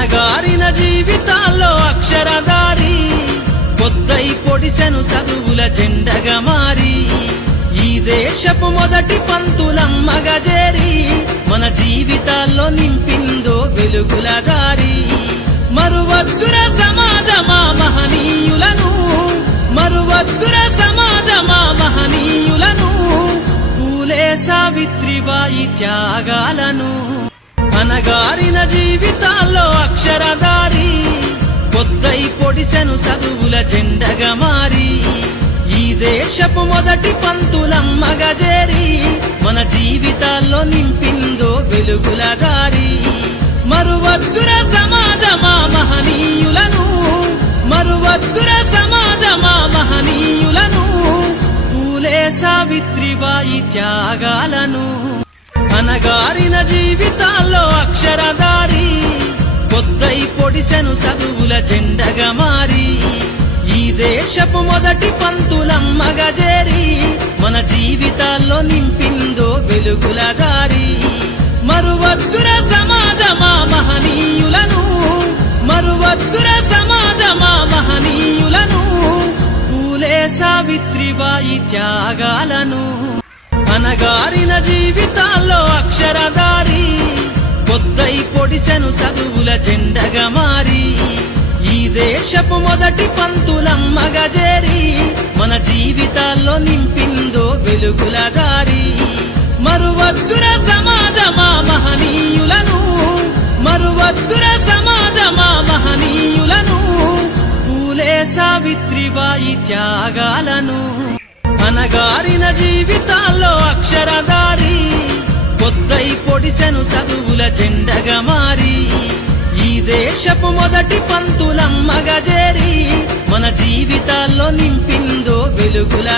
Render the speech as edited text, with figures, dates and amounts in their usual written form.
అనగారిన జీవితాల్లో అక్షరధారి పొద్దై పొడిసెను చదువుల జెండగా మారి ఈ దేశపు మొదటి పంతులమ్మగా చేరి మన జీవితాల్లో నింపిందో వెలుగుల దారి మరువద్దుర సమాజమా మహనీయులను మరువద్దుర సమాజమా మహనీయులను పూలే సావిత్రిబాయి త్యాగాలను అనగారిన జీవితాల్లో అక్షరధారి పొద్దై పొడిసెను చదువుల జెండగా మారి ఈ దేశపు మొదటి పంతులమ్మగా చేరి మన జీవితాల్లో నింపిందో వెలుగుల దారి మరువద్దుర సమాజమా మహనీయులను మరువద్దుర సమాజమా మహనీయులను పూలే సావిత్రిబాయి త్యాగాలను అనగారిన జీవితాల్లో అక్షరధారి పొద్దై పొడిసెను చదువుల జెండగా మారి ఈ దేశపు మొదటి పంతులమ్మగా చేరి మన జీవితాల్లో నింపిందో వెలుగుల దారి మరువద్దుర సమాజమా మహనీయులను మరువద్దుర సమాజమా మహనీయులను పూలే సావిత్రిబాయి త్యాగాలను అనగారిన జీవితాల్లో అక్షరధారి పొద్దై పొడిసెను చదువుల జెండగా మారి ఈ దేశపు మొదటి పంతులమ్మగా చేరి మన జీవితాల్లో నింపిందో వెలుగుల దారి మరువద్దుర సమాజమా మహనీయులను మరువద్దుర సమాజమా మహనీయులను పూలే సావిత్రిబాయి త్యాగాలను అనగారిన జీవితాల్లో అక్షరధారి పొద్దై పొడిసెను చదువుల జెండగా మారి ఈ దేశపు మొదటి పంతులమ్మగా చేరి మన జీవితాల్లో నింపిందో వెలుగుల